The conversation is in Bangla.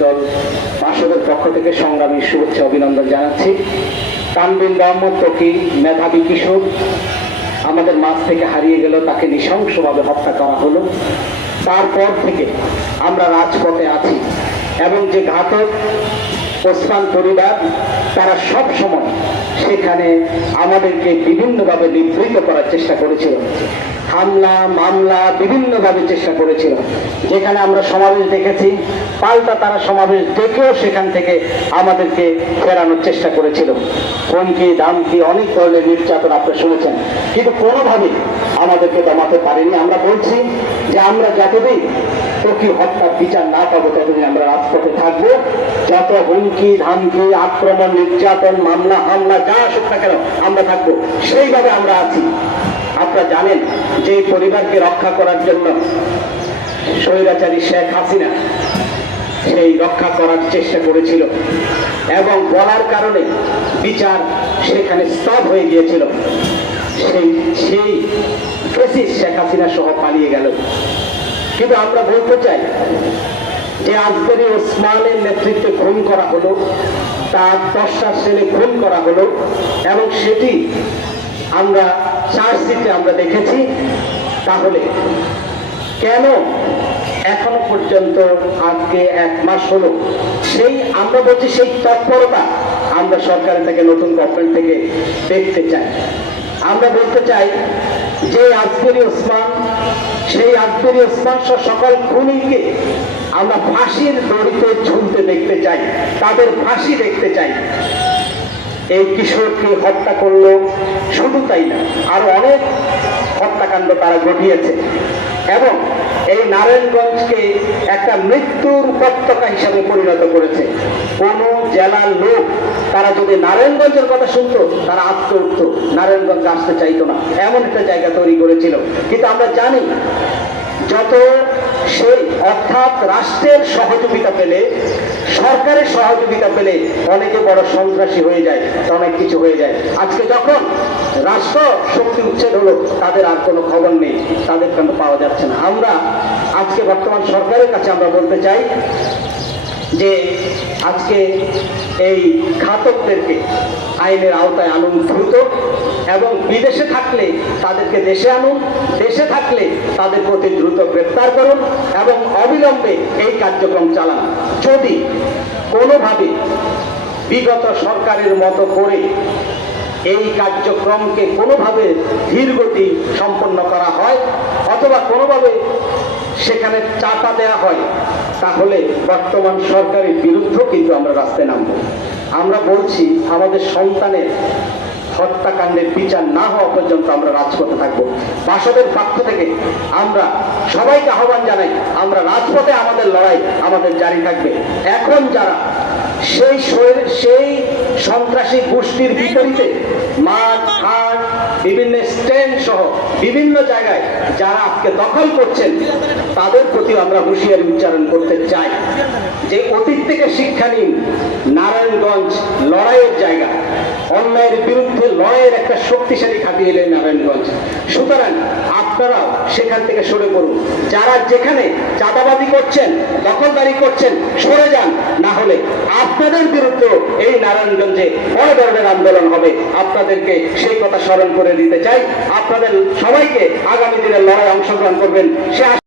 দল বাসদের পক্ষ থেকে সংগ্রামী শুভেচ্ছা অভিনন্দন জানাচ্ছি। তানবিন মোহাম্মদ তকি মেধাবী কিশোর, আমাদের মাছ থেকে হারিয়ে গেল, তাকে নৃশংসভাবে হত্যা করা হলো। তারপর থেকে আমরা রাজপথে আছি এবং যে ঘাতক ওসমান পরিবার তারা সব সময় সেখানে আমাদেরকে বিভিন্নভাবে নিবৃত করার চেষ্টা করেছিল। হামলা, মামলা বিভিন্নভাবে চেষ্টা করেছিল। যেখানে আমরা সমাবেশ দেখেছি, পাল্টা তারা সমাবেশ দেখেও সেখান থেকে আমাদেরকে ফেরানোর চেষ্টা করেছিল। হুমকি দামকি অনেক ধরনের নির্যাতন আপনারা শুনেছেন। কিন্তু কোনোভাবেই আমাদেরকে দমাতে পারেনি। আমরা বলছি যে আমরা যতদিন তকি হত্যার বিচার না পাবো ততদিন আমরা রাজপথে থাকব। যত হুমকি, ধামকি, আক্রমণ, নির্যাতন, মামলা, হামলা, যা আসুক না কেন, আমরা থাকব। সেইভাবে আমরা আছি। আপনারা জানেন যে পরিবারকে রক্ষা করার জন্য স্বৈরাচারী শেখ হাসিনা সেই রক্ষা করার চেষ্টা করেছিল এবং বলার কারণে বিচার সেখানে স্তব হয়ে গিয়েছিল। সেই সেই শেখ হাসিনা সহ পালিয়ে গেল। কিন্তু আমরা বলতে চাই যে আজকের ওসমানের নেতৃত্বে খুন করা হলো, তার দশটা শ্রেণি খুন করা হলো, এবং সেটি আমরা চার্জশিটে আমরা দেখেছি। তাহলে কেন এখনও পর্যন্ত আজকে এক মাস হলো? সেই আমরা বলছি সেই তৎপরতা আমরা সরকারের থেকে, নতুন গভর্নমেন্ট থেকে দেখতে চাই। আমরা বলতে চাই যে আজকের ওসমান, সেই আজকের ওসমান সহ সকল খুনিকে আমরা ফাঁসির দড়িতে ঝুলতে দেখতে চাই, তাদের ফাঁসি দেখতে চাই। এই কিশোরকে হত্যা করল শুধু তাই না, আরও অনেক হত্যাকাণ্ড তারা ঘটিয়েছে। এবং এই নারায়ণগঞ্জকে একটা মৃত্যুর উপত্যকা হিসাবে পরিণত করেছে। কোন জেলার লোক তারা যদি নারায়ণগঞ্জের কথা শুনতো, তারা আত্ম উঠত নারায়ণগঞ্জ আসতে চাইতো না। এমন একটা জায়গা তৈরি করেছিল। কিন্তু আমরা জানি, যত সেই অর্থাৎ রাষ্ট্রের সহযোগিতা পেলে, সরকারের সহযোগিতা পেলে অনেকে বড় সন্ত্রাসী হয়ে যায়, অনেক কিছু হয়ে যায়। আজকে যখন রাষ্ট্র শক্তি উচ্ছেদ হলো, তাদের আর কোনো খবর নেই, তাদের কেন পাওয়া যাচ্ছে না? আমরা আজকে বর্তমান সরকারের কাছে আমরা বলতে চাই যে আজকে এই ঘাতকদেরকে আইনের আওতায় আনুন দ্রুত এবং বিদেশে থাকলে তাদেরকে দেশে আনুন, দেশে থাকলে তাদের প্রতি দ্রুত গ্রেপ্তার করুন এবং অবিলম্বে এই কার্যক্রম চালান। যদি কোনোভাবে বিগত সরকারের মতো করে এই কার্যক্রমকে কোনোভাবে ধীরগতি সম্পন্ন করা হয়, অথবা কোনোভাবে সেখানে চাটা দেয়া হয়, তাহলে বর্তমান সরকারের বিরুদ্ধেও কিন্তু আমরা রাস্তায় নামব। আমরা বলছি, আমাদের সন্তানের হত্যাকাণ্ডের বিচার না হওয়া পর্যন্ত আমরা রাজপথে থাকব। বাসদের পক্ষ থেকে আমরা সবাইকে আহ্বান জানাই, আমরা রাজপথে আমাদের লড়াই আমাদের জারি থাকবে। এখন যারা সেই সেই সন্ত্রাসী গোষ্ঠীর বিপরীতে মাঠ হাট বিভিন্ন স্ট্যান্ড সহ বিভিন্ন জায়গায় যারা আজকে দখল করছেন, তাদের প্রতি আমরা হুঁশিয়ারি উচ্চারণ করতে চাই। যে অতীত থেকে শিক্ষা নিন, নারায়ণগঞ্জ লড়াইয়ের জায়গা। অন্যায়ের বিরুদ্ধে লড়াইয়ের একটা শক্তিশালী খাটিয়ে এলেন নারায়ণগঞ্জ। সুতরাং আপনারাও সেখান থেকে সরে পড়ুন। যারা যেখানে চাঁদাবাদি করছেন, দখলদারি করছেন, সরে যান। না হলে আপনাদের বিরুদ্ধে এই নারায়ণগঞ্জে বড় ধরনের আন্দোলন হবে। আপনাদেরকে সেই কথা স্মরণ করে দিতে চাই। আপনাদের সবাইকে আগামী দিনের লড়াই অংশগ্রহণ করবেন। সে